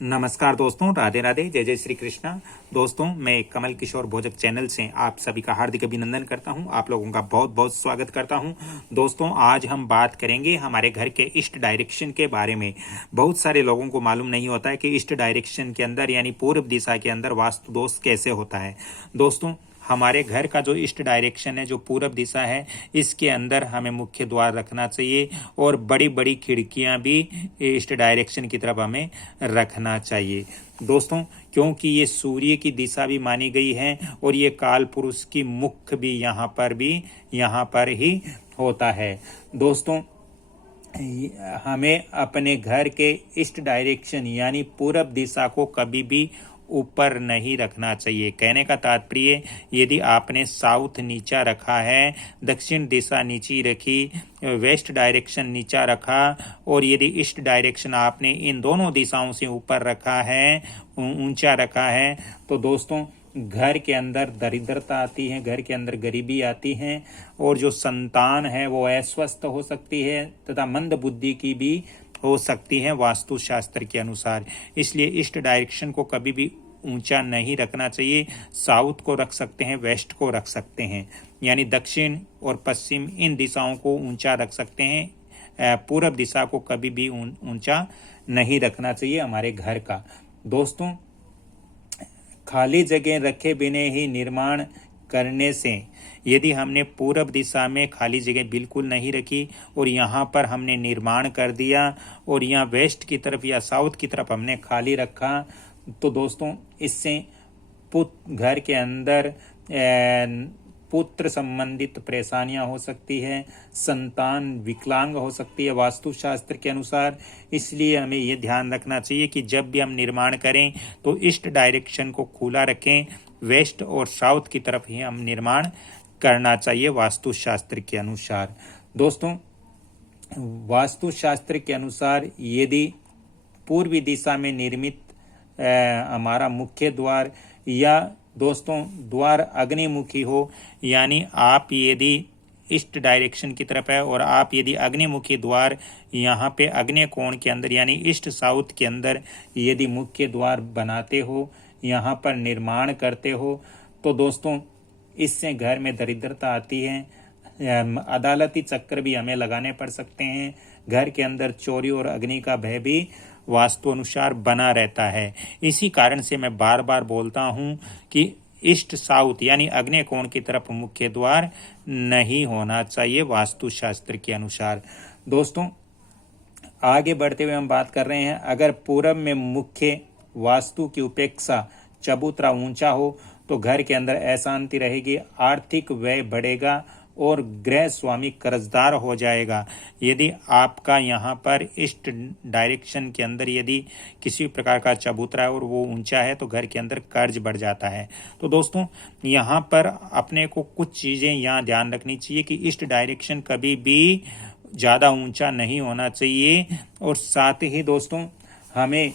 नमस्कार दोस्तों, राधे राधे, जय जय श्री कृष्णा। दोस्तों, मैं कमल किशोर भोजक चैनल से आप सभी का हार्दिक अभिनंदन करता हूं। आप लोगों का बहुत बहुत स्वागत करता हूं। दोस्तों, आज हम बात करेंगे हमारे घर के ईस्ट डायरेक्शन के बारे में। बहुत सारे लोगों को मालूम नहीं होता है कि ईस्ट डायरेक्शन के अंदर यानी पूर्व दिशा के अंदर वास्तु दोष कैसे होता है। दोस्तों, हमारे घर का जो ईस्ट डायरेक्शन है, जो पूरब दिशा है, इसके अंदर हमें मुख्य द्वार रखना चाहिए और बड़ी बड़ी खिड़कियां भी ईस्ट डायरेक्शन की तरफ हमें रखना चाहिए। दोस्तों, क्योंकि ये सूर्य की दिशा भी मानी गई है और ये काल पुरुष की मुख भी यहाँ पर ही होता है। दोस्तों, हमें अपने घर के ईस्ट डायरेक्शन यानी पूरब दिशा को कभी भी ऊपर नहीं रखना चाहिए। कहने का तात्पर्य, यदि आपने साउथ नीचा रखा है, दक्षिण दिशा नीची रखी, वेस्ट डायरेक्शन नीचा रखा और यदि ईस्ट डायरेक्शन आपने इन दोनों दिशाओं से ऊपर रखा है, ऊंचा रखा है, तो दोस्तों घर के अंदर दरिद्रता आती है, घर के अंदर गरीबी आती है और जो संतान है वो अस्वस्थ हो सकती है तथा मंद बुद्धि की भी हो सकती है वास्तुशास्त्र के अनुसार। इसलिए ईस्ट डायरेक्शन को कभी भी ऊंचा नहीं रखना चाहिए। साउथ को रख सकते हैं, वेस्ट को रख सकते हैं, यानी दक्षिण और पश्चिम इन दिशाओं को ऊंचा रख सकते हैं। पूर्व दिशा को कभी भी ऊंचा नहीं रखना चाहिए हमारे घर का। दोस्तों, खाली जगह रखे बिना ही निर्माण करने से, यदि हमने पूरब दिशा में खाली जगह बिल्कुल नहीं रखी और यहाँ पर हमने निर्माण कर दिया और यहाँ वेस्ट की तरफ या साउथ की तरफ हमने खाली रखा, तो दोस्तों इससे घर के अंदर पुत्र संबंधित परेशानियां हो सकती है, संतान विकलांग हो सकती है वास्तुशास्त्र के अनुसार। इसलिए हमें ये ध्यान रखना चाहिए कि जब भी हम निर्माण करें तो ईस्ट डायरेक्शन को खुला रखें, वेस्ट और साउथ की तरफ ही हम निर्माण करना चाहिए वास्तुशास्त्र के अनुसार। दोस्तों, वास्तुशास्त्र के अनुसार यदि पूर्वी दिशा में निर्मित हमारा मुख्य द्वार या दोस्तों द्वार अग्निमुखी हो, यानी आप यदि ईस्ट डायरेक्शन की तरफ है और आप यदि अग्निमुखी द्वार यहाँ पे अग्नि कोण के अंदर यानी ईस्ट साउथ के अंदर यदि मुख्य द्वार बनाते हो, यहाँ पर निर्माण करते हो, तो दोस्तों इससे घर में दरिद्रता आती है, अदालती चक्कर भी हमें लगाने पड़ सकते हैं, घर के अंदर चोरी और अग्नि का भय भी वास्तु अनुसार बना रहता है। इसी कारण से मैं बार बार बोलता हूँ कि ईस्ट साउथ यानी अग्नि कोण की तरफ मुख्य द्वार नहीं होना चाहिए वास्तुशास्त्र के अनुसार। दोस्तों, आगे बढ़ते हुए हम बात कर रहे हैं, अगर पूरब में मुख्य वास्तु की उपेक्षा चबूतरा ऊंचा हो तो घर के अंदर अशांति रहेगी, आर्थिक व्यय बढ़ेगा और गृह स्वामी कर्जदार हो जाएगा। यदि आपका यहाँ पर ईस्ट डायरेक्शन के अंदर यदि किसी प्रकार का चबूतरा है और वो ऊंचा है तो घर के अंदर कर्ज बढ़ जाता है। तो दोस्तों, यहाँ पर अपने को कुछ चीज़ें यहाँ ध्यान रखनी चाहिए कि ईस्ट डायरेक्शन कभी भी ज़्यादा ऊंचा नहीं होना चाहिए और साथ ही दोस्तों हमें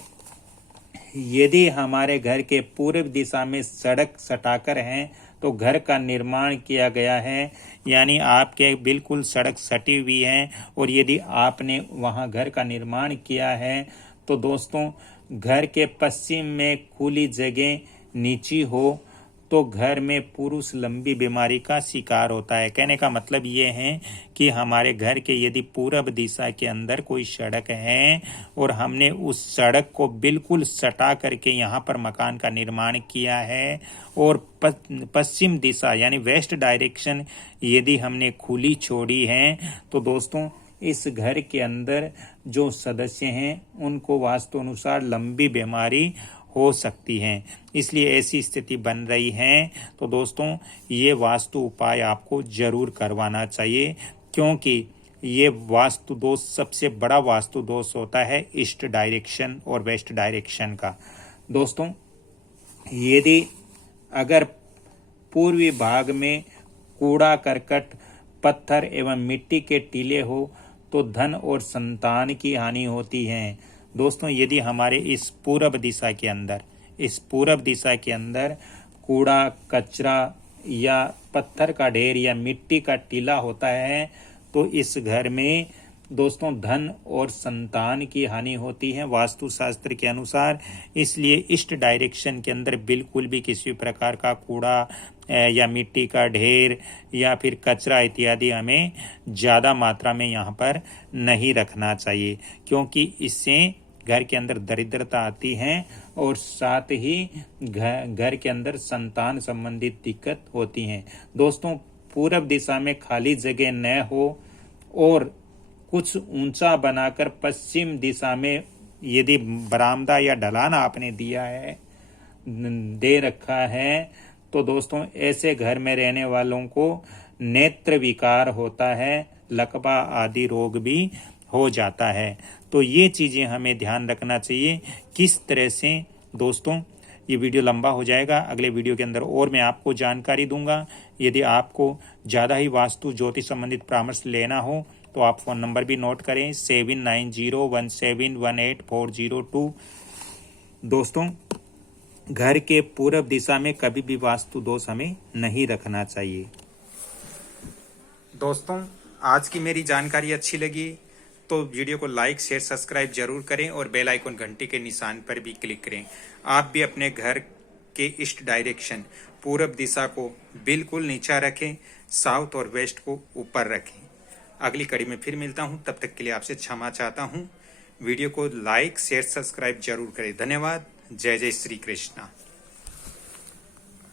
यदि हमारे घर के पूर्व दिशा में सड़क सटाकर हैं तो घर का निर्माण किया गया है, यानी आपके बिल्कुल सड़क सटी हुई है और यदि आपने वहां घर का निर्माण किया है तो दोस्तों घर के पश्चिम में खुली जगह नीची हो तो घर में पुरुष लंबी बीमारी का शिकार होता है। कहने का मतलब ये है कि हमारे घर के यदि पूरब दिशा के अंदर कोई सड़क है और हमने उस सड़क को बिल्कुल सटा करके यहाँ पर मकान का निर्माण किया है और पश्चिम दिशा यानी वेस्ट डायरेक्शन यदि हमने खुली छोड़ी है तो दोस्तों इस घर के अंदर जो सदस्य हैं उनको वास्तु अनुसार लंबी बीमारी हो सकती हैं। इसलिए ऐसी स्थिति बन रही है तो दोस्तों ये वास्तु उपाय आपको जरूर करवाना चाहिए, क्योंकि ये वास्तु दोष सबसे बड़ा वास्तु दोष होता है ईस्ट डायरेक्शन और वेस्ट डायरेक्शन का। दोस्तों, यदि अगर पूर्वी भाग में कूड़ा करकट पत्थर एवं मिट्टी के टीले हो तो धन और संतान की हानि होती है। दोस्तों, यदि हमारे इस पूरब दिशा के अंदर कूड़ा कचरा या पत्थर का ढेर या मिट्टी का टीला होता है तो इस घर में दोस्तों धन और संतान की हानि होती है वास्तुशास्त्र के अनुसार। इसलिए इष्ट डायरेक्शन के अंदर बिल्कुल भी किसी प्रकार का कूड़ा या मिट्टी का ढेर या फिर कचरा इत्यादि हमें ज़्यादा मात्रा में यहाँ पर नहीं रखना चाहिए, क्योंकि इससे घर के अंदर दरिद्रता आती है और साथ ही घर के अंदर संतान संबंधित दिक्कत होती हैं। दोस्तों पूरब दिशा में खाली जगह न हो और कुछ ऊंचा बनाकर पश्चिम दिशा में यदि बरामदा या ढलान आपने दिया है, दे रखा है, तो दोस्तों ऐसे घर में रहने वालों को नेत्र विकार होता है, लकवा आदि रोग भी हो जाता है। तो ये चीज़ें हमें ध्यान रखना चाहिए किस तरह से। दोस्तों ये वीडियो लंबा हो जाएगा, अगले वीडियो के अंदर और मैं आपको जानकारी दूंगा। यदि आपको ज़्यादा ही वास्तु ज्योतिष संबंधित परामर्श लेना हो तो आप फ़ोन नंबर भी नोट करें 7901718402। दोस्तों घर के पूरब दिशा में कभी भी वास्तु दोष हमें नहीं रखना चाहिए। दोस्तों आज की मेरी जानकारी अच्छी लगी तो वीडियो को लाइक शेयर सब्सक्राइब जरूर करें और बेल आइकन घंटी के निशान पर भी क्लिक करें। आप भी अपने घर के ईस्ट डायरेक्शन पूरब दिशा को बिल्कुल नीचा रखें, साउथ और वेस्ट को ऊपर रखें। अगली कड़ी में फिर मिलता हूं, तब तक के लिए आपसे क्षमा चाहता हूं। वीडियो को लाइक शेयर सब्सक्राइब जरूर करें। धन्यवाद। जय जय श्री कृष्णा।